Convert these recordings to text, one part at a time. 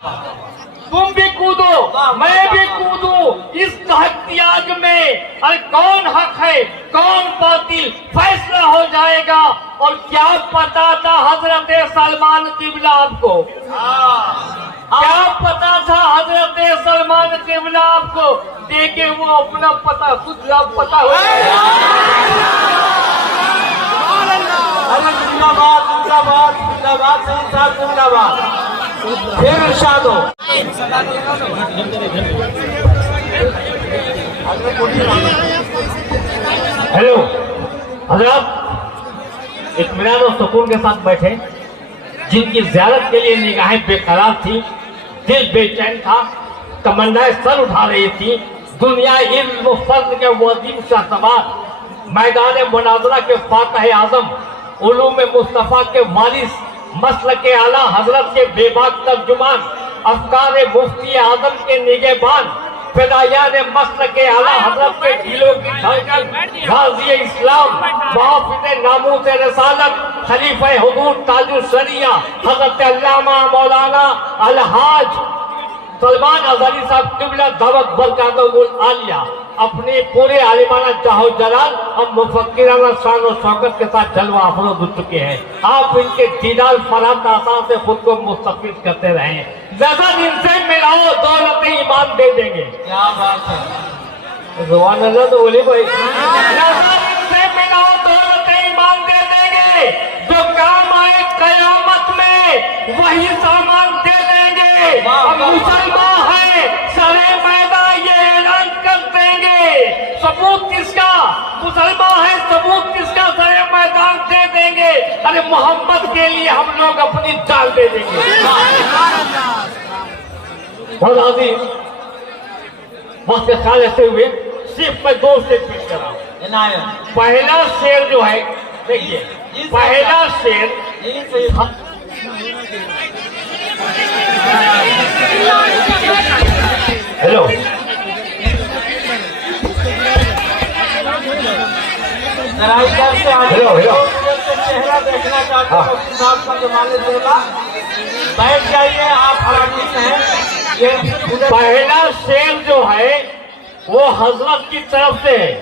तुम भी कूदो, मैं भी कूदूं इस हत्याग में। अरे कौन हक है कौन बातिल फैसला हो जाएगा। और क्या पता था हजरत सलमान किबला आपको, क्या पता था हजरत सलमान किबला आपको। देखे वो अपना पता खुद पता हो जाएगा। अरे जिंदाबाद जिंदाबाद जिंदाबाद सही साहब जिंदाबाद। फिर इरशाद हो। हेलो हजरत, इत्मीनान और सुकून के साथ बैठे। जिनकी ज़ियारत के लिए निगाहें बेकरार थी, दिल बेचैन था, तमन्नाएं सर उठा रही थी। दुनिया इल्म फर्द के वजीम शाहतबार, मैदान मुनाजरा के फातह आजम, उलूम मुस्तफ़ा के वारिस, मसलक के आला हजरत के बेबाक तर्जुमान, अफकार मुफ्ती आजम के निगहबान, फिदायान मसलक के आला हजरत के दिलों की धड़कन, गाज़ी इस्लाम, मुहाफ़िज़ नामूस रिसालत, खलीफा हुजूर ताजुल शरिया हजरत अल्लामा मौलाना अलहाज सलमान अज़हरी साहब क़िबला दावत बरकातहुल आलिया अपने पूरे आलिमाना जाहो जलाल और मुफक्किराना शान और शौकत के साथ जलवा अफरोज हो चुके हैं। आप इनके दीदार फरात आसार से खुद को मुस्तफिद करते रहें। नजर इनसे मिलाओ दौलत ईमान दे देंगे। क्या बात है। सुभान अल्लाह तो बोले भाई। नजर इनसे मिलाओ दौलत ईमान दे देंगे। जो काम आए कयामत में वही सामान दे देंगे। हम मुसलमान हैं, सारे मैदान ये ऐलान कर देंगे। सबूत किसका? मुसलमान है, सबूत किसका? सारे मैदान दे देंगे। अरे मोहम्मद के लिए हम लोग अपनी जान दे देंगे। बहुत आज़ीम, वक्त ख्याल रखते हुए सिर्फ मैं दो शेर पेश कर रहा हूँ। पहला शेर जो है, देखिए पहला शेर, हेलो हेलो हेलो चेहरा देखना चाहते हो साहब का जमाने देगा। बैठ जाइए, आप आरामी हैं। ये पहला शेर जो है वो हजरत की तरफ से है।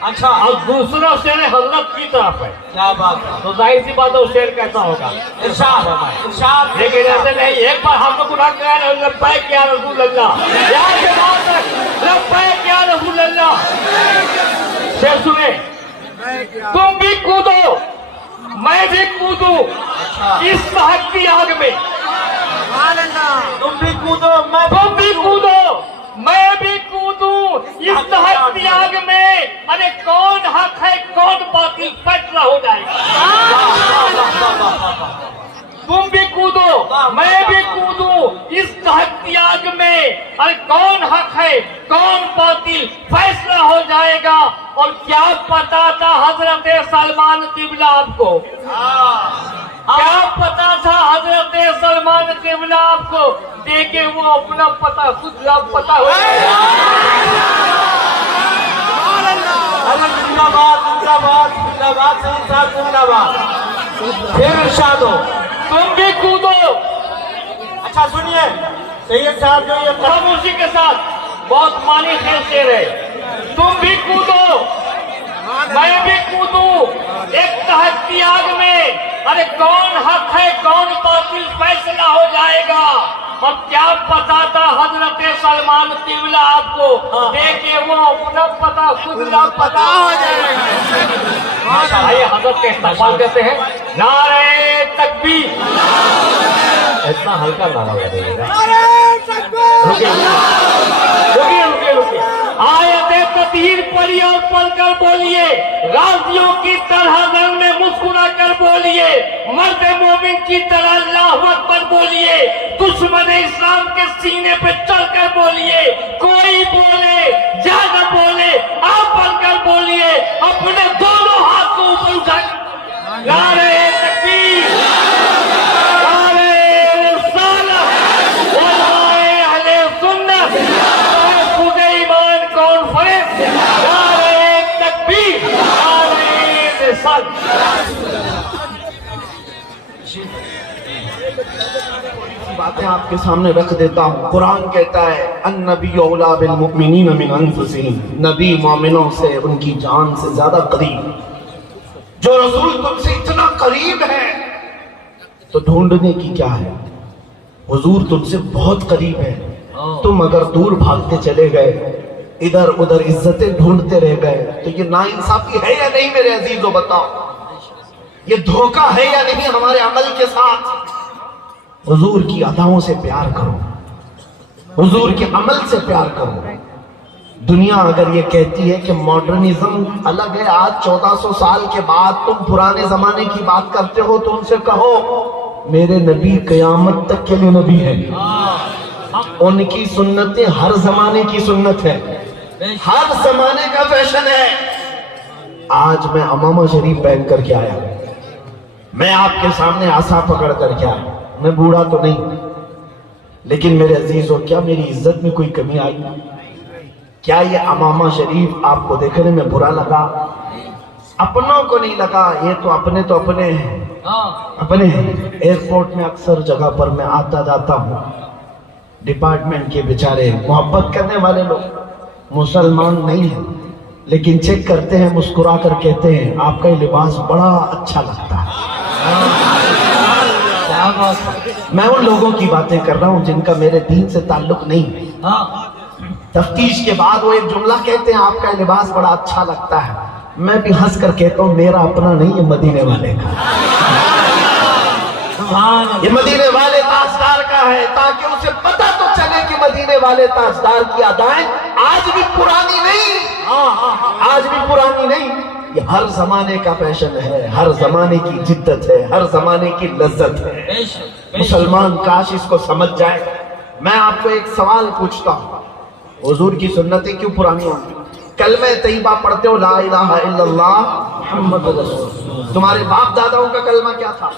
अच्छा, और दूसरा शेर हजरत की तरफ है। क्या बात है। तो जाहिर सी बात है वो शेर कैसा होगा। इरशाद इरशाद। लेकिन ऐसे नहीं, एक बार हम लोग उठा कर लब्बैक या रसूल अल्लाह, याद के बाद लब्बैक या रसूल अल्लाह। शेर सुने, तुम भी कूदो मैं भी कूदूं इस सहक की आग में। तुम भी कूदो तुम भी कूदो मैं भी कूदूं इस सहक की आग में। अरे कौन हक है कौन बातिल फैसला हो जाएगा। तुम भी कूदो मैं भी कूदूं इस सहक की आग में। अरे कौन हक है कौन बातिल फैसला हो जाएगा। और क्या पता था हजरत सलमान किबला आपको, क्या पता था हजरत सलमान किबला आपको। देखे वो अपना पता खुद पता हो जाएगा। अरे जिंदाबाद जिंदाबाद जिंदाबाद सही साहब जिंदाबाद। फिर इरशाद हो। तुम भी कूदो। अच्छा सुनिए, सैयद साहब जो ये खामोशी के साथ बहुत मानी शेर है। तुम भी कूदो मैं भी कूदूं एक तहत की आग में। अरे कौन हक है कौन बातिल फैसला हो जाएगा। और क्या पता था हजरत सलमान किबला आपको। देखिए वो अपना पता खुद पता हो जाएगा। आइए हजरत के इस्तेमाल करते हैं। नारे तकबीर। इतना हल्का नारा लगेगा। रुकिए रुकिए रुकिए रुकिए। आयते ततीर पढ़िए और पढ़कर बोलिए। गाजियों की तरह रंग में मुस्कुरा कर बोलिए। मर्द मोमिन की तरह अल्लाहु अकबर बोलिए। दुश्मन इस्लाम के सीने पे चढ़कर बोलिए। कोई बोले ज्यादा बोले आप पढ़कर बोलिए। अपने दोनों हाथ को ऊपर उठा नारे तकबीर नारे रिसालत उलमाए अहले सुन्नत खुद ईमान कॉन्फ्रेंस नारे तकबीर नारे रिसालत। बातें آپ کے سامنے رکھ دیتا ہوں. قرآن کہتا ہے النبی اولا بالمؤمنین من انفسہم، نبی مومنوں سے ان کی جان سے زیادہ قریب. جو رسول تم سے اتنا قریب ہے تو ڈھونڈنے کی کیا ہے؟ حضور تم سے بہت قریب ہے. تم اگر دور بھاگتے چلے گئے، ادھر ادھر عزتیں ڈھونڈتے رہ گئے، تو یہ ناانصافی ہے یا نہیں میرے عزیزو؟ بتاؤ، یہ دھوکہ ہے یا نہیں ہمارے عمل کے ساتھ؟ حضور کی اداؤں سے پیار کرو، حضور کے عمل سے پیار کرو. دنیا اگر یہ کہتی ہے کہ ماڈرنزم الگ ہے، آج 1400 سال کے بعد تم پرانے زمانے کی بات کرتے ہو، تو ان سے کہو میرے نبی قیامت تک کے لیے نبی ہے. ان کی سنتیں ہر زمانے کی سنت ہے، ہر زمانے کا فیشن ہے. آج میں امامہ شریف پہن کر کے آیا، میں آپ کے سامنے عصا پکڑ کر کے آیا. میں بوڑھا تو نہیں، لیکن میرے عزیزو کیا میری عزت میں کوئی کمی آئی؟ کیا یہ امامہ شریف آپ کو دیکھنے میں برا لگا؟ اپنوں کو نہیں لگا. یہ تو اپنے ہیں، اپنے ہیں. ایئرپورٹ میں اکثر جگہ پر میں آتا جاتا ہوں، ڈپارٹمنٹ کے بیچارے محبت کرنے والے لوگ مسلمان نہیں ہیں، لیکن چیک کرتے ہیں، مسکرا کر کہتے ہیں آپ کا یہ لباس بڑا اچھا لگتا ہے. میں ان لوگوں کی باتیں کر رہا ہوں جن کا میرے دین سے تعلق نہیں. تفتیش کے بعد وہ ایک جملہ کہتے ہیں آپ کا یہ لباس بڑا اچھا لگتا ہے. میں بھی ہنس کر کہتا ہوں میرا اپنا نہیں، یہ مدینے والے کا، یہ مدینے والے تاجدار کا ہے، تاکہ اسے پتہ تو چلے کہ مدینے والے تاجدار کی ادائیں آج بھی پرانی نہیں، آج بھی پرانی نہیں. یہ ہر زمانے کا فیشن ہے، ہر زمانے کی جدت ہے، ہر زمانے کی لذت ہے. مسلمان کاش اس کو سمجھ جائے. میں آپ کو ایک سوال پوچھتا ہوں، حضور کی سنتیں کیوں پرانی ہوں گی؟ کلمہ طیبہ پڑھتے ہو لا الہ الا اللہ محمد رسول اللہ، تمہارے باپ داداؤں کا کلمہ کیا تھا؟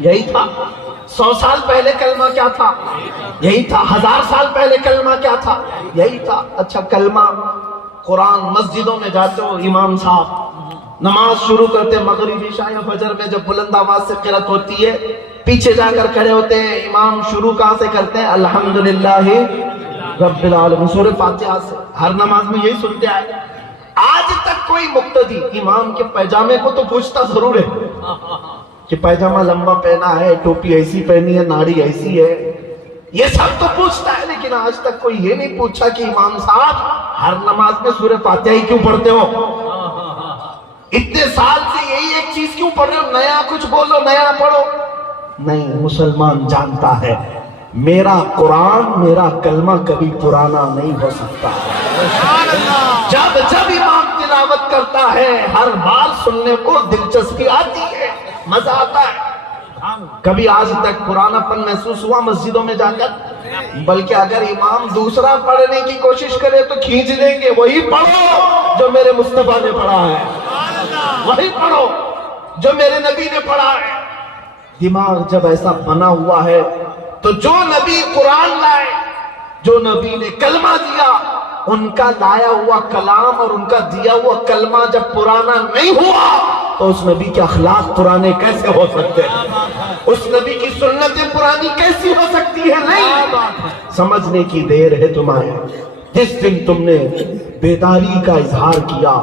یہی تھا. 100 سال پہلے کلمہ کیا تھا؟ یہی تھا. 1000 سال پہلے کلمہ کیا تھا؟ یہی تھا. اچھا کلمہ قرآن مسجدوں میں جاتے ہو، امام صاحب نماز شروع کرتے مغرب عشاء یا فجر میں جب بلند آواز سے قرات ہوتی ہے، پیچھے جا کر کھڑے ہوتے ہیں، امام شروع کہاں سے کرتے ہیں؟ الحمدللہ رب العالمین، سورہ فاتحہ سے. ہر نماز میں یہی سنتے آئے. آج تک کوئی مقتدی امام کے پیجامے کو تو پوچھتا ضرور ہے کہ پیجامہ لمبا پہنا ہے، ٹوپی ایسی پہنی ہے، ناڑی ایسی ہے، یہ سب تو پوچھتا ہے، لیکن آج تک کوئی یہ نہیں پوچھا کہ امام صاحب ہر نماز میں سورہ فاتحہ ہی کیوں پڑھتے ہو؟ اتنے سال سے یہی ایک چیز کیوں پڑھ رہے ہو؟ نیا کچھ بولو، نیا پڑھو. نہیں، مسلمان جانتا ہے میرا قرآن، میرا کلمہ کبھی پرانا نہیں ہو سکتا. جب جب امام تلاوت کرتا ہے ہر بار سننے کو دلچسپی آتی ہے، مزہ آتا ہے. کبھی آج تک پرانا پن محسوس ہوا مسجدوں میں جا کر؟ بلکہ اگر امام دوسرا پڑھنے کی کوشش کرے تو کھینچ دیں گے، وہی پڑھو جو میرے مصطفیٰ نے پڑھا ہے، وہی پڑھو جو میرے نبی نے پڑھا ہے. دماغ جب ایسا بنا ہوا ہے تو جو نبی قرآن لائے، جو نبی نے کلمہ دیا، ان کا لایا ہوا کلام اور ان کا دیا ہوا کلمہ جب پرانا نہیں ہوا تو اس نبی کے اخلاق پرانے کیسے ہو سکتے ہیں؟ اس نبی کی سنتیں پرانی کیسی ہو سکتی ہے؟ نہیں. سمجھنے کی دیر ہے تمہارے. جس دن تم نے بیداری کا اظہار کیا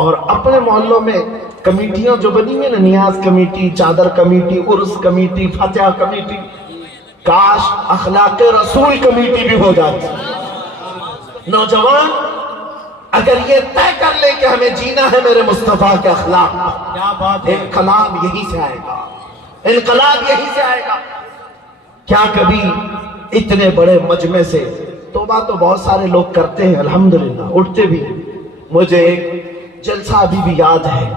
اور اپنے محلوں میں کمیٹیاں جو بنی ہیں نا، نیاز کمیٹی، چادر کمیٹی، عرس کمیٹی، فاتحہ کمیٹی، کاش اخلاق رسول کمیٹی بھی ہو جاتی. نوجوان اگر یہ طے کر لے کہ ہمیں جینا ہے میرے مصطفیٰ کے اخلاق، کیا بات ہے، انقلاب یہی سے آئے گا، انقلاب یہی سے آئے گا. کیا کبھی اتنے بڑے مجمع سے توبہ تو بہت سارے لوگ کرتے ہیں الحمدللہ، اٹھتے بھی. مجھے ایک جلسہ ابھی بھی یاد ہے،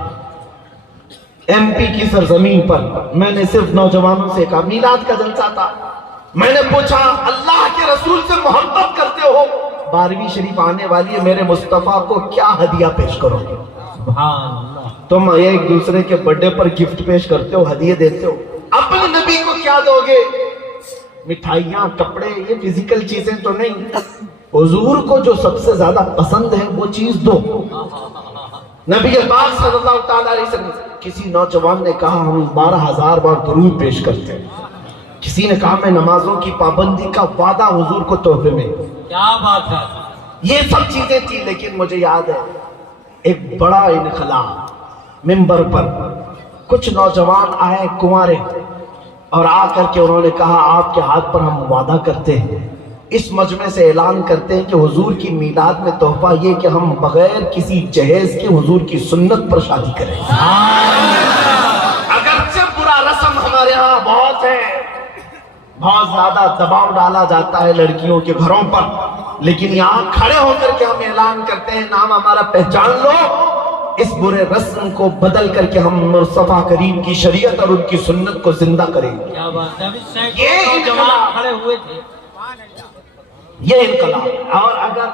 ایم پی کی سرزمین پر. میں نے صرف نوجوانوں سے کہا، میلاد کا جلسہ تھا. میں نے پوچھا اللہ کے رسول سے محبت کرتے ہو، 12ویں شریف آنے والی ہے، میرے مصطفیٰ کو کیا ہدیہ پیش کرو گے؟ تم ایک دوسرے کے برتھڈے پر گفٹ پیش کرتے ہو، ہدیے دیتے ہو، اپنے نبی کو کیا دو گے؟ مٹھائیاں، کپڑے، یہ فزیکل چیزیں تو نہیں. حضور کو جو سب سے زیادہ پسند ہے وہ چیز دو. نبی پاک صلی اللہ تعالیٰ علیہ وسلم، کسی نوجوان نے کہا ہم 12,000 بار درود پیش کرتے ہیں. किसी ने कहा मैं नमाजों की पाबंदी का वादा हुजूर को तोहफे में। क्या बात है। ये सब चीजें थी, लेकिन मुझे याद है एक बड़ा इनखला मिंबर पर कुछ नौजवान आए कुंवारे और आकर के उन्होंने कहा आपके हाथ पर हम वादा करते हैं, इस मजमे से ऐलान करते हैं कि हुजूर की मीलाद में तोहफा ये कि हम बगैर किसी जहेज के हुजूर की सुन्नत पर शादी करें। अगरचे बुरा रस्म हमारे यहाँ बहुत है, बहुत ज्यादा दबाव डाला जाता है लड़कियों के घरों पर, लेकिन यहाँ खड़े होकर के हम ऐलान करते हैं नाम हमारा पहचान लो, इस बुरे रस्म को बदल करके हम मुस्तफा करीम की शरीयत और उनकी सुन्नत को जिंदा करेंगे। क्या बात है। अभी ये सैकड़ों जवान खड़े हुए थे। ये इनकलाब है। और अगर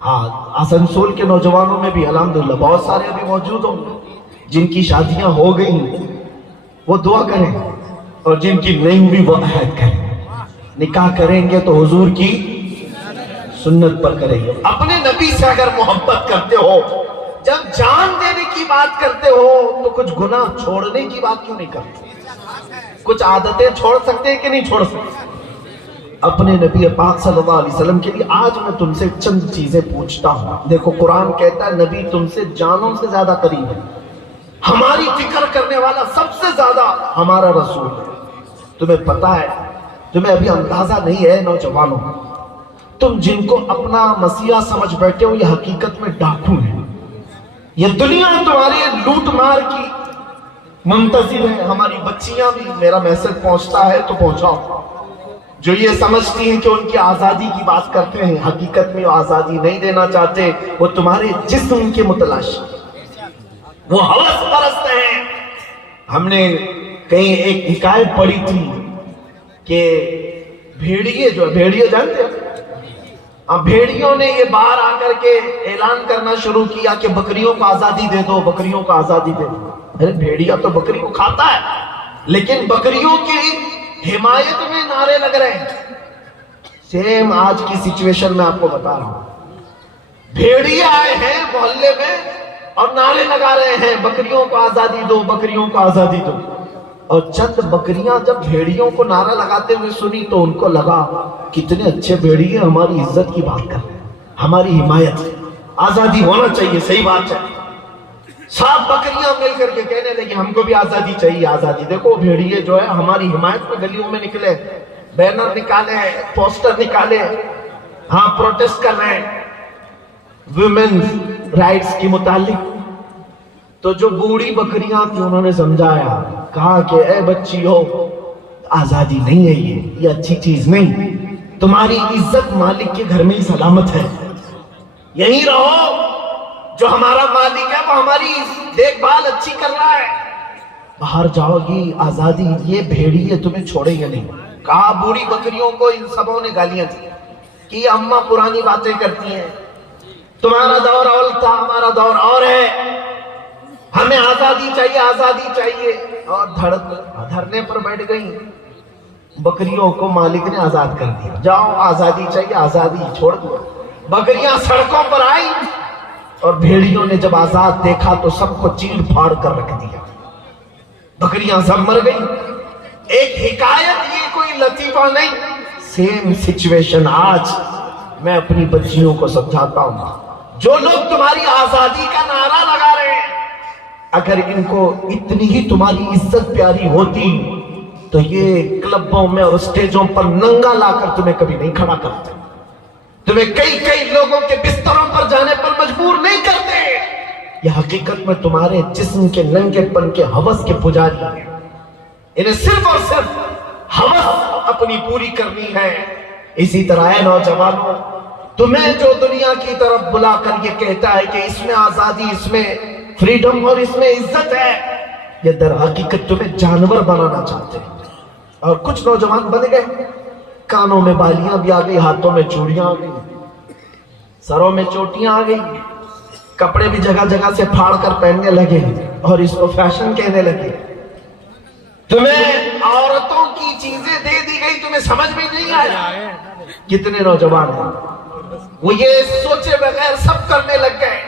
हाँ, आसनसोल के नौजवानों में भी अल्हम्दुलिल्लाह बहुत सारे अभी मौजूद होंगे जिनकी शादियां हो गई, वो दुआ करें, और जिनकी नहीं हुई वो अहद करें, निकाह करेंगे तो हुजूर की सुन्नत पर करेंगे। अपने नबी से अगर मोहब्बत करते हो, जब जान देने की बात करते हो तो कुछ गुनाह छोड़ने की बात क्यों नहीं करते? कुछ आदतें छोड़ सकते हैं कि नहीं छोड़ सकते? अपने नबी पाक सल्लल्लाहु अलैहि वसल्लम के लिए आज मैं तुमसे चंद चीजें पूछता हूं। देखो कुरान कहता है नबी तुमसे जानों से ज्यादा करीब है, हमारी फिक्र करने वाला सबसे ज्यादा हमारा रसूल है। तुम्हें पता है, तुम्हें अभी अंदाजा नहीं है नौजवानों, तुम जिनको अपना मसीहा समझ बैठे हो ये हकीकत में डाकू है। ये दुनिया तुम्हारे लूट मार की मुंतजिर है। हमारी बच्चियां भी, मेरा मैसेज पहुंचता है तो पहुंचाओ, जो ये समझती हैं कि उनकी आजादी की बात करते हैं, हकीकत में वो आजादी नहीं देना चाहते, वो तुम्हारे जिस्म के मुतलाशी, वो हवस परस्त हैं। हमने कहीं एक हिकायत पढ़ी थी कि भेड़िए, जो भेड़िए जानते हैं, भेड़ियों ने ये बाहर आकर के ऐलान करना शुरू किया कि बकरियों को आजादी दे दो, बकरियों को आजादी दे दो। अरे भेड़िया तो बकरी को खाता है, लेकिन बकरियों की हिमायत में नारे लग रहे हैं। सेम आज की सिचुएशन में आपको बता रहा हूं, भेड़िए आए हैं मोहल्ले में और नारे लगा रहे हैं बकरियों को आजादी दो, बकरियों को आजादी दो। और चंद बकरियां जब भेड़ियों को नारा लगाते हुए सुनी तो उनको लगा कितने अच्छे भेड़िए हमारी इज्जत की बात कर रहे हैं, हमारी हिमायत, आजादी होना चाहिए, सही बात है। 7 बकरियां मिल करके कहने लगी हमको भी आजादी चाहिए, आजादी। देखो भेड़िए जो है हमारी हिमायत में गलियों में निकले, बैनर निकाले, पोस्टर निकाले, हाँ प्रोटेस्ट कर रहे हैं वुमेन्स राइट्स के मुतालिक। तो जो बूढ़ी बकरियां थी उन्होंने समझाया, कहा कि ए बच्ची हो, आजादी नहीं है ये अच्छी चीज नहीं, तुम्हारी इज्जत मालिक के घर में ही सलामत है, यहीं रहो, जो हमारा मालिक है वो हमारी देखभाल अच्छी कर रहा है, बाहर जाओगी आजादी, ये भेड़िए तुम्हें छोड़ेंगे नहीं। कहा बूढ़ी बकरियों को इन सबों ने गालियां दी कि अम्मा पुरानी बातें करती हैं, तुम्हारा दौर और था, हमारा दौर और है, हमें आजादी चाहिए, आजादी चाहिए। और धरने पर बैठ गई। बकरियों को मालिक ने आजाद कर दिया, जाओ आजादी चाहिए, आजादी छोड़ दो। बकरियां सड़कों पर आई और भेड़ियों ने जब आजाद देखा तो सबको चीर फाड़ कर रख दिया, बकरियां सब मर गई। एक हिकायत, ये कोई लतीफा नहीं। सेम सिचुएशन आज मैं अपनी बच्चियों को समझाता हूं। जो लोग तुम्हारी आजादी का नारा लगा रहे हैं, अगर इनको इतनी ही तुम्हारी इज्जत प्यारी होती तो ये क्लबों में और स्टेजों पर नंगा लाकर तुम्हें कभी नहीं खड़ा करते, तुम्हें कई कई लोगों के बिस्तरों पर जाने पर मजबूर नहीं करते। ये हकीकत में तुम्हारे जिस्म के नंगेपन के हवस के पुजारी हैं। इन्हें सिर्फ और सिर्फ हवस अपनी पूरी करनी है। इसी तरह है नौजवानों, तुम्हें जो दुनिया की तरफ बुलाकर ये कहता है कि इसमें आजादी, इसमें फ्रीडम और इसमें इज्जत है, ये दर हकीकत तुम्हें जानवर बनाना चाहते हैं। और कुछ नौजवान बन गए, कानों में बालियां भी आ गई, हाथों में चूड़ियां आ गई, सरों में चोटियां आ गई, कपड़े भी जगह जगह से फाड़ कर पहनने लगे और इसको फैशन कहने लगे। तुम्हें औरतों की चीजें दे दी गई, तुम्हें समझ में नहीं आया। कितने नौजवान हैं वो ये सोचे बगैर सब करने लग गए।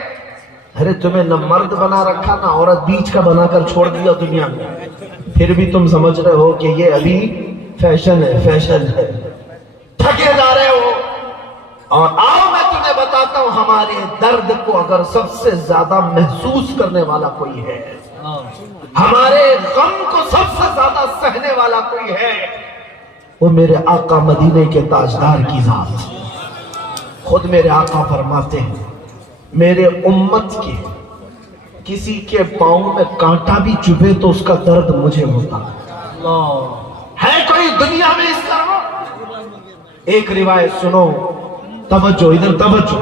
अरे तुम्हें न मर्द बना रखा ना औरत, बीच का बनाकर छोड़ दिया दुनिया में, फिर भी तुम समझ रहे हो कि ये अभी फैशन है, थके जा रहे हो। और आओ मैं तुम्हें बताता हूं, हमारे दर्द को अगर सबसे ज्यादा महसूस करने वाला कोई है, हमारे गम को सबसे ज्यादा सहने वाला कोई है, वो मेरे आका मदीने के ताजदार की जात। खुद मेरे आका फरमाते हैं, मेरे उम्मत के किसी के पांव में कांटा भी चुभे तो उसका दर्द मुझे होता है। कोई दुनिया में इस तरह? एक रिवायत सुनो, तवज्जो, इधर तवज्जो।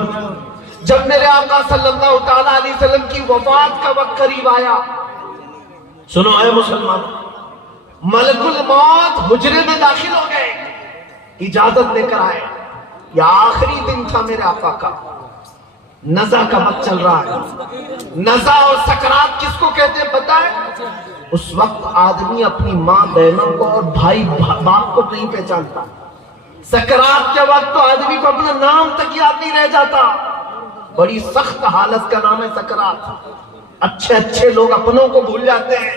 जब मेरे आका सल्लल्लाहु ताला अलैहि वसल्लम की वफात का वक्त करीब आया, सुनो है मुसलमान, मलकुल मौत हुजरे में दाखिल हो गए, इजाजत लेकर आए। यह आखिरी दिन था मेरे आका का, नज़ा का वक्त चल रहा है। नज़ा और सकरात किसको कहते हैं पता है? उस वक्त आदमी अपनी माँ बहनों को और भाई बाप को नहीं पहचानता। सकरात के वक्त तो आदमी को अपना नाम तक याद नहीं रह जाता। बड़ी सख्त हालत का नाम है सकरात। अच्छे अच्छे लोग अपनों को भूल जाते हैं,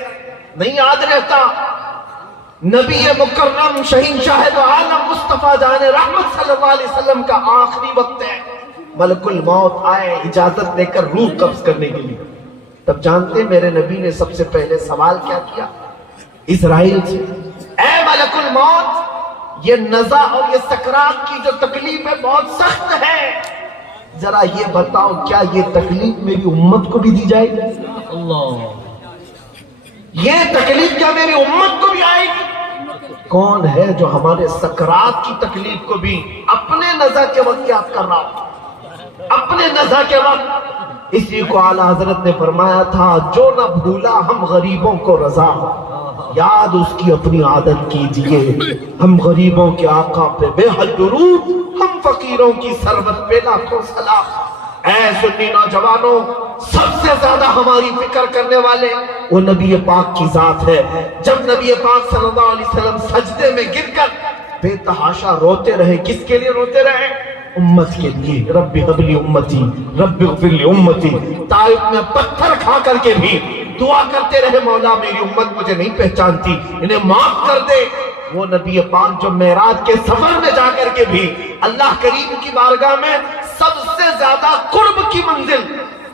नहीं याद रहता। नबी मुकर्रम शहीन शाहिद आलम मुस्तफा जाने रहमत सल्लल्लाहु अलैहि वसल्लम का आखिरी वक्त है। मलकुल मौत आए इजाजत लेकर रूह कब्ज करने के लिए। तब जानते मेरे नबी ने सबसे पहले सवाल क्या किया इजराइल से? ऐ मलकुल मौत, ये नज़ा और ये सकरात की जो तकलीफ है बहुत सख्त है, जरा ये बताओ क्या ये तकलीफ मेरी उम्मत को भी दी जाएगी? अल्लाह, ये तकलीफ क्या मेरी उम्मत को भी आएगी? कौन है जो हमारे सकरात की तकलीफ को भी अपने नज़ा के वक्त याद कर रहा हो? अपने नज़ा के वक्त। इसी को आला हजरत ने फरमाया था, जो न भूला हम गरीबों को रजा, याद उसकी अपनी आदत कीजिए। हम गरीबों के आका पे बेहद दुरूद, हम फकीरों की सरबत पे लाखों सलाम। ऐ सुन्नी नौजवानों, सबसे ज्यादा हमारी फिक्र करने वाले वो नबी पाक की जात है। जब नबी पाक सल्लल्लाहु अलैहि वसल्लम सजदे में गिरकर बेतहाशा रोते रहे, किसके लिए रोते रहे? उम्मत के लिए। रब्बी हबली उम्मती, रब्बी ग़फिरली उम्मती। ताइफ में पत्थर खा करके भी दुआ करते रहे, मौला मेरी उम्मत मुझे नहीं पहचानती, इन्हें माफ कर दे। वो नबी पाक जो मेराज के सफर में जाकर के भी अल्लाह करीम की बारगाह में सबसे ज्यादा कुर्ब की मंजिल,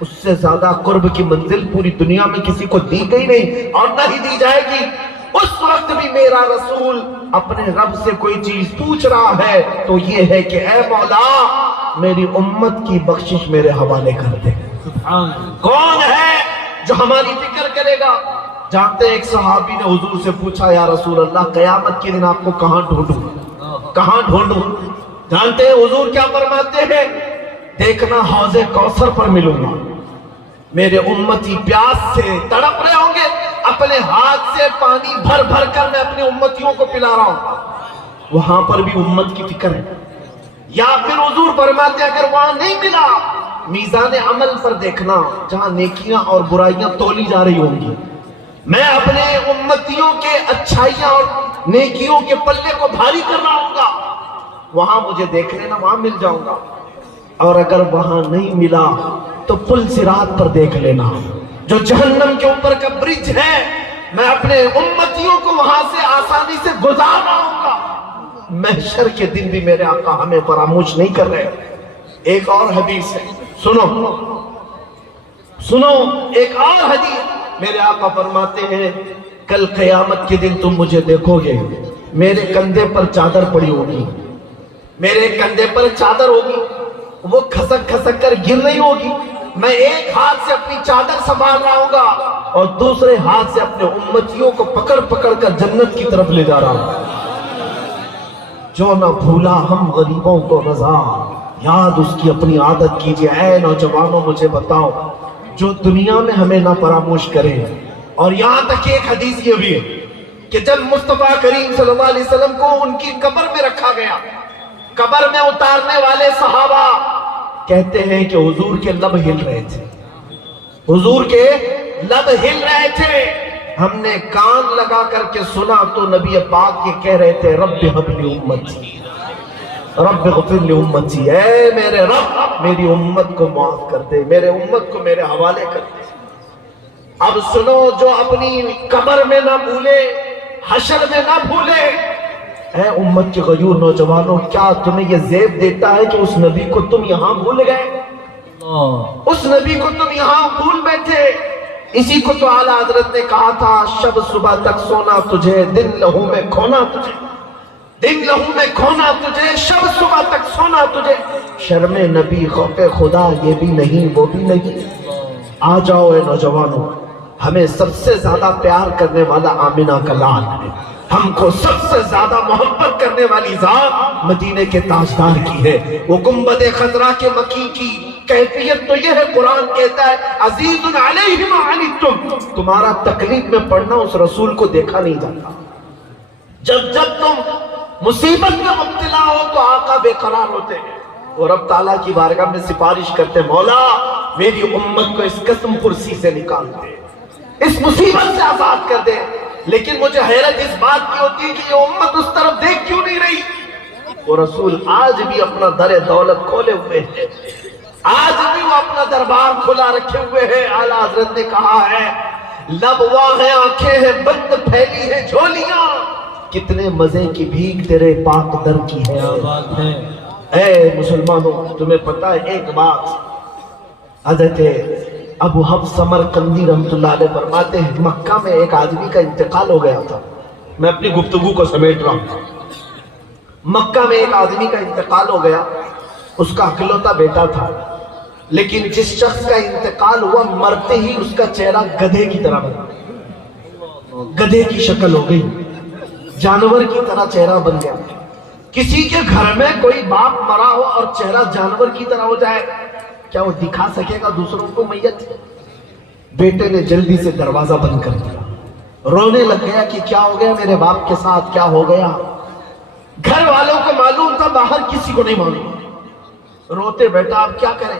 उससे ज्यादा कुर्ब की मंजिल पूरी दुनिया में किसी को दी गई नहीं और न ही दी जाएगी। उस वक्त भी मेरा रसूल अपने रब से कोई चीज पूछ रहा है तो ये है कि ऐ मौला मेरी उम्मत की बख्शिश मेरे हवाले कर दे। कौन है जो हमारी फिक्र करेगा? जानते एक सहाबी ने हुजूर से पूछा, या रसूल अल्लाह क़यामत के दिन आपको कहां ढूंढूं, कहां ढूंढूं? जानते हैं हुजूर क्या फरमाते हैं? देखना हौज़े कौसर पर मिलूंगा। मेरे उम्मती प्यास से तड़प रहे होंगे, अपने हाथ से पानी भर भर कर मैं अपनी उम्मतियों को पिला रहा हूं। वहां पर भी उम्मत की फिक्र है। या फिर हुजूर फरमाते अगर वहां नहीं मिला, मीज़ान अमल पर देखना, जहां नेकियां और बुराइयां तोली जा रही होंगी, मैं अपने उम्मतियों के अच्छाइयां और नेकियों के पल्ले को भारी कर रहा हूंगा। वहां मुझे देख लेना, वहां मिल जाऊंगा। और अगर वहां नहीं मिला तो पुल सिरात पर देख लेना, जो जहन्नम के ऊपर का ब्रिज है, मैं अपने उम्मतियों को वहां से आसानी से गुजार रहा हूंगा। महशर के दिन भी मेरे आका हमें फरामोश नहीं कर रहे। एक और हदीस है, सुनो सुनो, एक और हदीस। मेरे आका फरमाते हैं कल क़यामत के दिन तुम मुझे देखोगे, मेरे कंधे पर चादर पड़ी होगी, मेरे कंधे पर चादर होगी, वो खसक खसक कर गिर रही होगी। मैं एक हाथ से अपनी चादर संभाल रहा हूंगा और दूसरे हाथ से अपने उम्मतियों को पकड़ पकड़ कर जन्नत की तरफ ले जा रहा हूं। जो न भूला हम गरीबों को रजा, याद उसकी अपनी आदत कीजिए। ऐ नौजवानों मुझे बताओ, जो दुनिया में हमें ना फरामोश करे। और यहां तक एक हदीस ये भी है कि जब मुस्तफा करीम सल्लल्लाहु अलैहि वसल्लम को उनकी कब्र में रखा गया, कब्र में उतारने वाले सहाबा कहते हैं कि हुजूर के लब हिल रहे थे, हुजूर के लब हिल रहे थे। हमने कान लगा करके सुना तो नबी पाक ये कह रहे थे रब्बि हबली उम्मती, रब्बि ग़फिरली उम्मती। ऐ मेरे रब मेरी उम्मत को माफ कर दे, मेरे उम्मत को मेरे हवाले कर दे। अब सुनो, जो अपनी कब्र में ना भूले, हशर में ना भूले, اے امت کے غیور نوجوانوں، کیا تمہیں یہ زیب دیتا ہے کہ اس نبی کو تم یہاں بھول گئے؟ اس نبی کو تم یہاں بھول بیٹھے۔ اسی کو تو اعلیٰ حضرت نے کہا تھا، شب صبح تک سونا تجھے، دن لہو میں کھونا تجھے، دن لہو میں کھونا تجھے، شب صبح تک سونا تجھے۔ شرم نبی خوف خدا یہ بھی نہیں وہ بھی نہیں۔ آ جاؤ اے نوجوانوں، ہمیں سب سے زیادہ پیار کرنے والا آمنہ کا لال ہے، ہم کو سب سے زیادہ محبت کرنے والی ذات مدینے کے تاجدار کی ہے۔ وہ گنبد خضرا کے مکی کی کیفیت تو یہ ہے، قرآن کہتا ہے عزیز علیہ ما عنتم، تمہارا تکلیف میں پڑھنا اس رسول کو دیکھا نہیں جاتا۔ جب جب تم مصیبت میں مبتلا ہو تو آقا بے قرار ہوتے ہیں اور رب تعالیٰ کی بارگاہ میں سفارش کرتے، مولا میری امت کو اس قسم کرسی سے نکال دے، اس مصیبت سے آزاد کر دے۔ لیکن مجھے حیرت اس بات کی ہوتی ہے کہ یہ امت اس طرف دیکھ کیوں نہیں رہی؟ وہ رسول آج بھی اپنا در دولت کھولے ہوئے ہیں، آج بھی وہ اپنا دربار کھلا رکھے ہوئے ہیں۔ اعلیٰ حضرت نے کہا ہے، لب واہ ہیں، آنکھیں ہیں بند، پھیلی ہیں جھولیاں، کتنے مزے کی بھیک تیرے پاک در کی ہے۔ اے مسلمانوں، تمہیں پتہ ہے ایک بات، حضرت ابو حفص سمرقندی رحمۃ اللہ علیہ فرماتے ہیں، مکہ میں ایک آدمی کا انتقال ہو گیا تھا۔ میں اپنی گفتگو کو سمیٹ رہا ہوں۔ مکہ میں ایک آدمی کا انتقال ہو گیا، اس کا اکلوتا بیٹا تھا، لیکن جس شخص کا انتقال ہوا مرتے ہی اس کا چہرہ گدھے کی طرح بنا، گدھے کی شکل ہو گئی، جانور کی طرح چہرہ بن گیا۔ کسی کے گھر میں کوئی باپ مرا ہو اور چہرہ جانور کی طرح ہو جائے، کیا وہ دکھا سکے گا دوسروں کو میت؟ بیٹے نے جلدی سے دروازہ بند کر دیا، رونے لگ گیا کہ کیا ہو گیا میرے باپ کے ساتھ، کیا ہو گیا؟ گھر والوں کو معلوم تھا، باہر کسی کو نہیں معلوم۔ روتے بیٹا اب کیا کریں؟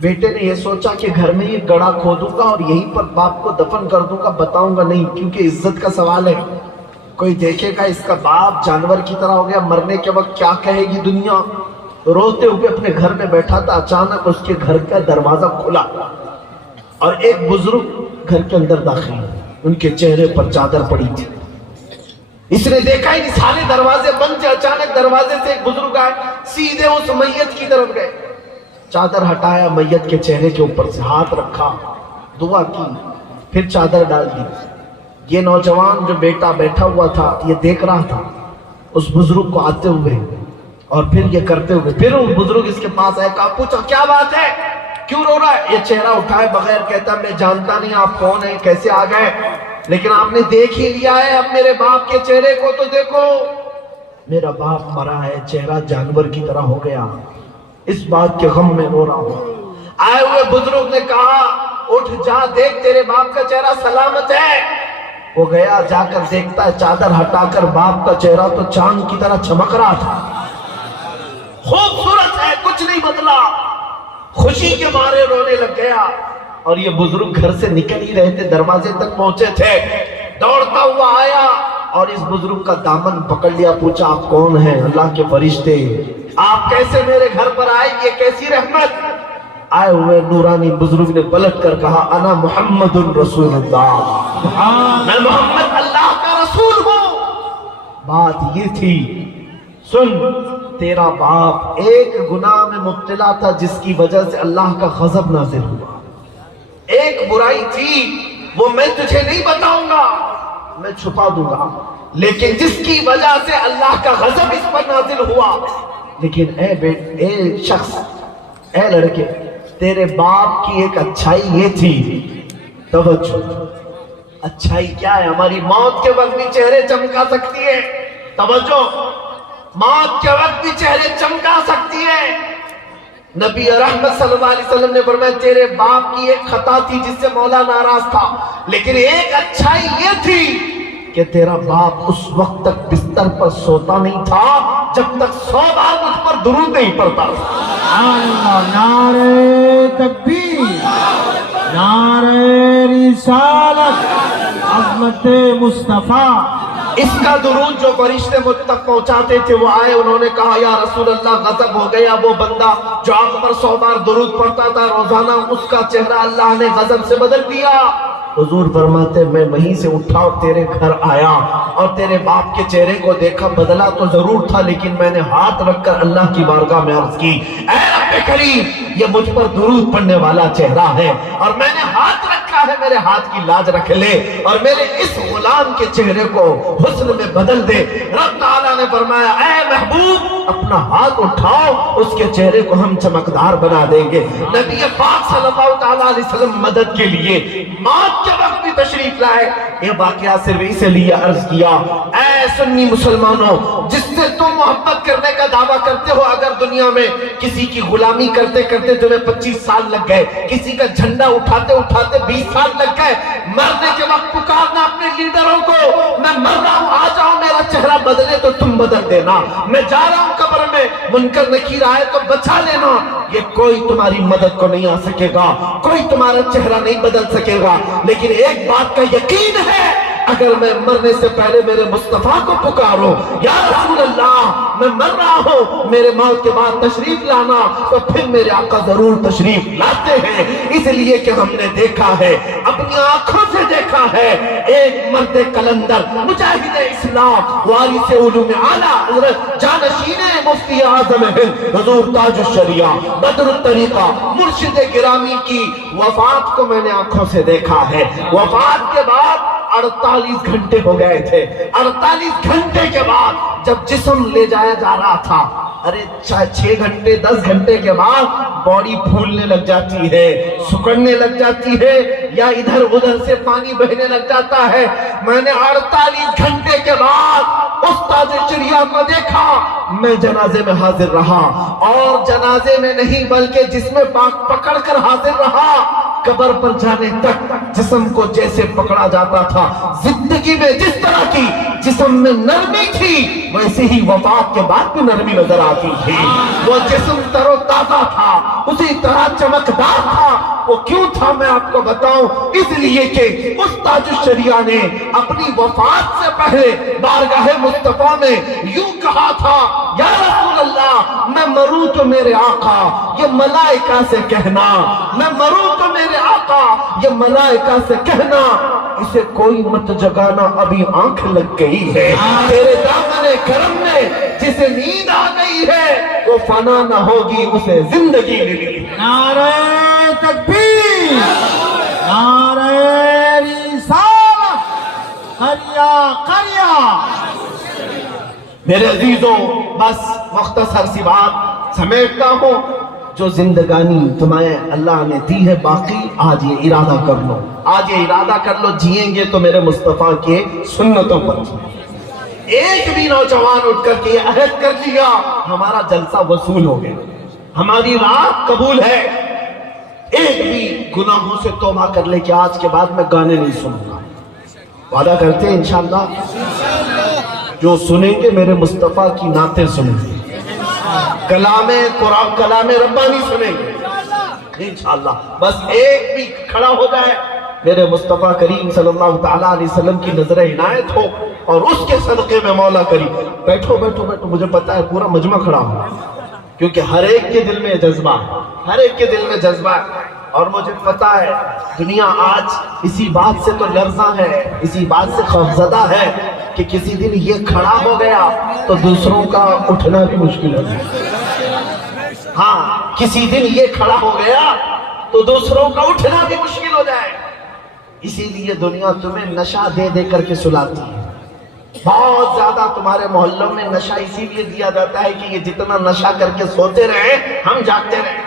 بیٹے نے یہ سوچا کہ گھر میں یہ گڑھا کھودوں گا اور یہیں پر باپ کو دفن کر دوں گا، بتاؤں گا نہیں، کیونکہ عزت کا سوال ہے، کوئی دیکھے گا اس کا باپ جانور کی طرح ہو گیا، مرنے کے وقت کیا کہے گی دنیا۔ روتے ہوئے اپنے گھر میں بیٹھا تھا، اچانک اس کے گھر کا دروازہ کھلا اور ایک بزرگ گھر کے اندر داخل ہوئے، ان کے چہرے پر چادر پڑی تھی۔ اس نے دیکھا ہی سارے دروازے بند تھے، اچانک دروازے سے ایک بزرگ آئے، سیدھے اس میت کی طرف گئے، چادر ہٹایا، میت کے چہرے کے اوپر سے ہاتھ رکھا، دعا کی، پھر چادر ڈال دی۔ یہ نوجوان جو بیٹا بیٹھا ہوا تھا یہ دیکھ رہا تھا اس بزرگ کو آتے ہوئے اور پھر یہ کرتے ہوئے، پھر وہ بزرگ اس کے پاس آئے، کہا پوچھا کیا بات ہے، کیوں رو رہا ہے؟ یہ چہرہ اٹھائے بغیر کہتا میں جانتا نہیں آپ کون ہیں، کیسے آ گئے، لیکن آپ نے دیکھ ہی لیا ہے، اب میرے باپ کے چہرے کو تو دیکھو، میرا باپ مرا ہے، چہرہ جانور کی طرح ہو گیا، اس بات کے غم میں رو رہا ہوں۔ آئے ہوئے بزرگ نے کہا اٹھ جا، دیکھ تیرے باپ کا چہرہ سلامت ہے۔ وہ گیا، جا کر دیکھتا ہے چادر ہٹا کر باپ کا چہرہ تو چاند کی طرح چمک رہا تھا، خوبصورت ہے، کچھ نہیں بدلا۔ خوشی کے مارے رونے لگ گیا اور یہ بزرگ گھر سے نکل ہی رہے تھے، دروازے تک پہنچے تھے، دوڑتا ہوا آیا اور اس بزرگ کا دامن پکڑ لیا، پوچھا آپ کون ہیں؟ اللہ کے فرشتے، آپ کیسے میرے گھر پر آئے، یہ کیسی رحمت؟ آئے ہوئے نورانی بزرگ نے پلٹ کر کہا انا محمد رسول اللہ، میں محمد اللہ کا رسول ہوں۔ بات یہ تھی، سن، تیرا باپ ایک گناہ میں مبتلا تھا جس کی وجہ سے اللہ کا غضب نازل ہوا، ایک برائی تھی وہ میں تجھے نہیں بتاؤں گا، میں چھپا دوں گا، لیکن جس کی وجہ سے اللہ کا غضب اس پر نازل ہوا۔ لیکن اے شخص، اے لڑکے، تیرے باپ کی ایک اچھائی یہ تھی، توجہ، اچھائی کیا ہے؟ ہماری موت کے وقت بھی چہرے چمکا سکتی ہے، توجہ، موت کے وقت بھی چہرے چمکا سکتی ہے۔ نبی رحمت صلی اللہ علیہ وسلم نے فرمایا تیرے باپ کی ایک خطا تھی جس سے مولا ناراض تھا، لیکن ایک اچھائی یہ تھی کہ تیرا باپ اس وقت تک بستر پر سوتا نہیں تھا جب تک 100 بار مجھ پر درود نہیں پڑتا۔ نعرہ تکبیر، نعرہ رسالت، عظمت مصطفیٰ۔ اس کا درود جو فرشتے مجھ تک پہنچاتے تھے وہ آئے، انہوں نے کہا یا رسول اللہ غضب ہو گیا وہ بندہ جو آپ پر 100 بار درود پڑھتا تھا روزانہ، اس کا چہرہ اللہ نے غضب سے بدل دیا۔ हुजूर फरमाते मैं वहीं से उठा और तेरे घर आया और तेरे बाप के चेहरे को देखा, बदला तो जरूर था लेकिन मैंने हाथ रखकर अल्लाह की बारगाह में अर्ज की, ऐ रब्बे करीम, ये मुझ पर दुरूद पढ़ने वाला चेहरा है और मैंने हाथ रखा है, मेरे हाथ की लाज रख ले और मेरे इस गुलाम के चेहरे को हुस्न में बदल दे। रब ताला ने फरमाया, ऐ महबूब, अपना हाथ उठाओ, उसके चेहरे को हम चमकदार बना देंगे। नबी पाक सल्लल्लाहु ताला अलैहि वसल्लम मदद के लिए मौत के वक्त भी तशरीफ लाए। ये वाकया सिर्फ इसलिए अर्ज किया, ऐ सुन्नी मुसलमानों, जिससे तुम मोहब्बत करने का दावा करते हो, अगर दुनिया में किसी की गुलामी करते करते तुम्हें 25 साल लग गए, किसी का झंडा उठाते उठाते 20 साल लग गए, मरने के वक्त पुकारना अपने लीडरों को, मैं मर रहा हूं, आ जाओ, मेरा चेहरा बदले तो तुम बदल देना, मैं जा रहा हूं कब्र में, मुनकर नकीर आए तो बचा लेना, ये कोई तुम्हारी मदद को नहीं आ सकेगा, कोई तुम्हारा चेहरा नहीं बदल सकेगा। लेकिन एक बात का यकीन है, अगर मैं मरने से पहले मेरे मुस्तफा को पुकारो, या रसूल अल्लाह, मैं मर रहा हूं, मेरे मौत के बाद तशरीफ लाना, तो फिर मेरे आका जरूर तशरीफ लाते हैं। इसलिए कि हमने देखा है, अपनी आंखों से देखा है, एक मर्द कलंदर, मुजाहिद इस्लाम, वारिस उलूम आला, जानशीने मुफ्ती आजम हिंद, हुजूर ताजुश शरिया, बदरुत तरीका, मुर्शिद गिरामी की वफात को मैंने आंखों से देखा है। वफात के बाद 48 घंटे हो गए थे। 48 घंटे के बाद जब जिस्म ले जाया जा रहा था, अरे 6 घंटे 10 घंटे के बाद बॉडी फूलने लग जाती है, सुकड़ने लग जाती है, या इधर उधर से पानी बहने लग जाता है। मैंने 48 घंटे के बाद उस ताजे चिड़िया को देखा। मैं जनाजे में हाजिर रहा, और जनाजे में नहीं बल्कि जिसमें पकड़ कर हाजिर रहा। कब्र पर जाने तक जिस्म को जैसे पकड़ा जाता था, जिंदगी में जिस तरह की जिस्म में नरमी थी, वैसे ही वफात के बाद भी नरमी नजर आती थी। वो जिस्म तरोताजा था, उसी तरह चमकदार था। वो क्यों था मैं आपको बताऊं, इसलिए कि उस ताजुश शरिया ने अपनी वफात से पहले बारगाह मुस्तफा में यूं कहा था, या रसूल अल्लाह, मैं मरूं तो मेरे आका, ये मलाइका से कहना, मैं मरूं तो मेरे आका, ये मलाइका से कहना, इसे कोई मत जगाना, अभी आंख लग गई है तेरे दामने करम में, जिसे नींद आ गई है वो फना न होगी, उसे जिंदगी मिली। नारे तकबीर, नारे रिसालत, करिया करिया। मेरे अजीजों, बस मुख्तसर सी बात समेटता हूं, जो जिंदगानी तुम्हें अल्लाह ने दी है, बाकी आज ये इरादा कर लो, आज ये इरादा कर लो, जिएंगे तो मेरे मुस्तफा के सुन्नतों पर। एक भी नौजवान उठ कर के अहद कर लिया, हमारा जलसा वसूल हो गया, हमारी रात कबूल है। एक भी गुनाहों से तौबा कर ले कि आज के बाद मैं गाने नहीं सुनूंगा। वादा करते हैं इंशाअल्लाह, जो सुनेंगे मेरे मुस्तफा की नाते सुनेंगे, कलामे कुरान, कलामे रब्बानी सुनेंगे इंशाअल्लाह। बस एक भी खड़ा हो जाए, मेरे मुस्तफा करीम सल्लल्लाहु ताला अलैहि वसल्लम की नजर इनायत हो और उसके सदक़े में मौला करीम। बैठो बैठो बैठो, मुझे पता है पूरा मजमा खड़ा हो, क्योंकि हर एक के दिल में जज्बा है, हर एक के दिल में जज्बा है। और मुझे पता है दुनिया आज इसी बात से तो लर्ज़ा है, इसी बात से खौफज़दा है कि किसी दिन ये खड़ा हो गया तो दूसरों का उठना भी मुश्किल हो जाए। हाँ, किसी दिन ये खड़ा हो गया तो दूसरों का उठना भी मुश्किल हो जाए। इसीलिए दुनिया तुम्हें नशा दे दे करके सुलाती है। बहुत ज्यादा तुम्हारे मोहल्लों में नशा इसीलिए दिया जाता है कि ये जितना नशा करके सोते रहे, हम जागते रहे।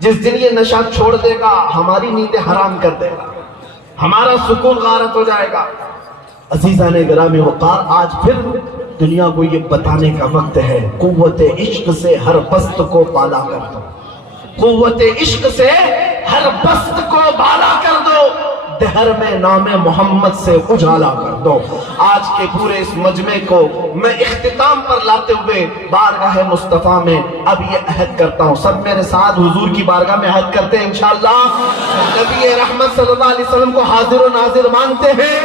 जिस दिन ये नशा छोड़ देगा, हमारी नींदें हराम कर देगा, हमारा सुकून गारत हो जाएगा। अजीज़ान गिरामी वक़ार, आज फिर दुनिया को ये बताने का वक्त है, कुव्वत इश्क से हर पस्त को बाला कर दो, कुव्वत इश्क से हर पस्त को बाला कर दो, दहर में नामे मोहम्मद से उजाला कर दो। आज के पूरे इस मजमे को मैं इख्तिताम पर लाते हुए बारगाह मुस्तफ़ा में अब ये अहद करता हूँ, सब मेरे साथ हुजूर की बारगाह में अहद करते हैं इंशाअल्लाह। नबी रहमत सल्लल्लाहु अलैहि वसल्लम को हाजिर व नाजिर मानते हैं,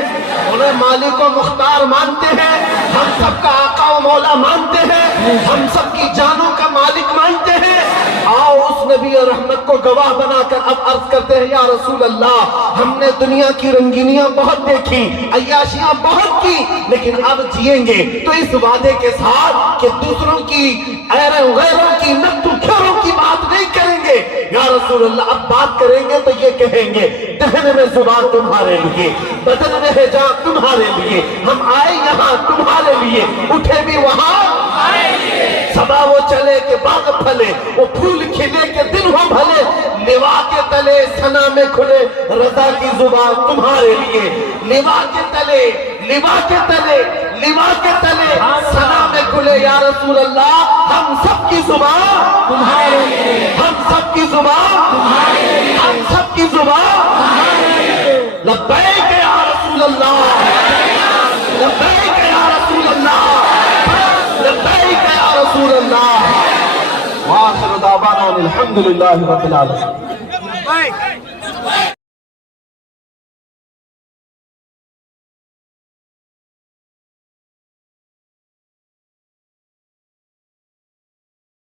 उन्हें मालिक व मुख्तार मानते हैं, हम सबका आका व मौला मानते हैं, हम सबकी जानों का मालिक मानते हैं। आओ उस नबी रहमत को گواہ بنا کر اب عرض کرتے ہیں یا رسول اللہ ہم نے دنیا کی رنگینیاں بہت دیکھی، عیاشیاں بہت کی، لیکن اب جئیں گے تو اس وعدے کے ساتھ کہ دوسروں کی غیروں کی نقد و کھیروں کی بات نہیں کریں گے۔ یا رسول اللہ اب بات کریں گے تو یہ کہیں گے دہن میں زبان تمہارے لیے، بدن میں حجاب تمہارے لیے، ہم آئے یہاں تمہارے لیے، اٹھے بھی وہاں صبا وہ چلے کہ باغ پھلے، وہ پھول کھلے کہ دن ہو بھلے، لوا کے تلے سنا میں کھلے رضا کی زبان تمہارے لیے، لوا کے تلے لوا کے تلے لوا کے تلے سنا میں کھلے یا رسول اللہ ہم سب کی زبان تمہارے لیے، ہم سب کی زبان تمہارے لیے، ہم سب کی زبان تمہارے لیے، لبیک یا رسول اللہ، لبیک یا رسول اللہ، لبیک یا رسول اللہ، وآخر دعوانا الحمدللہ رب العالمین۔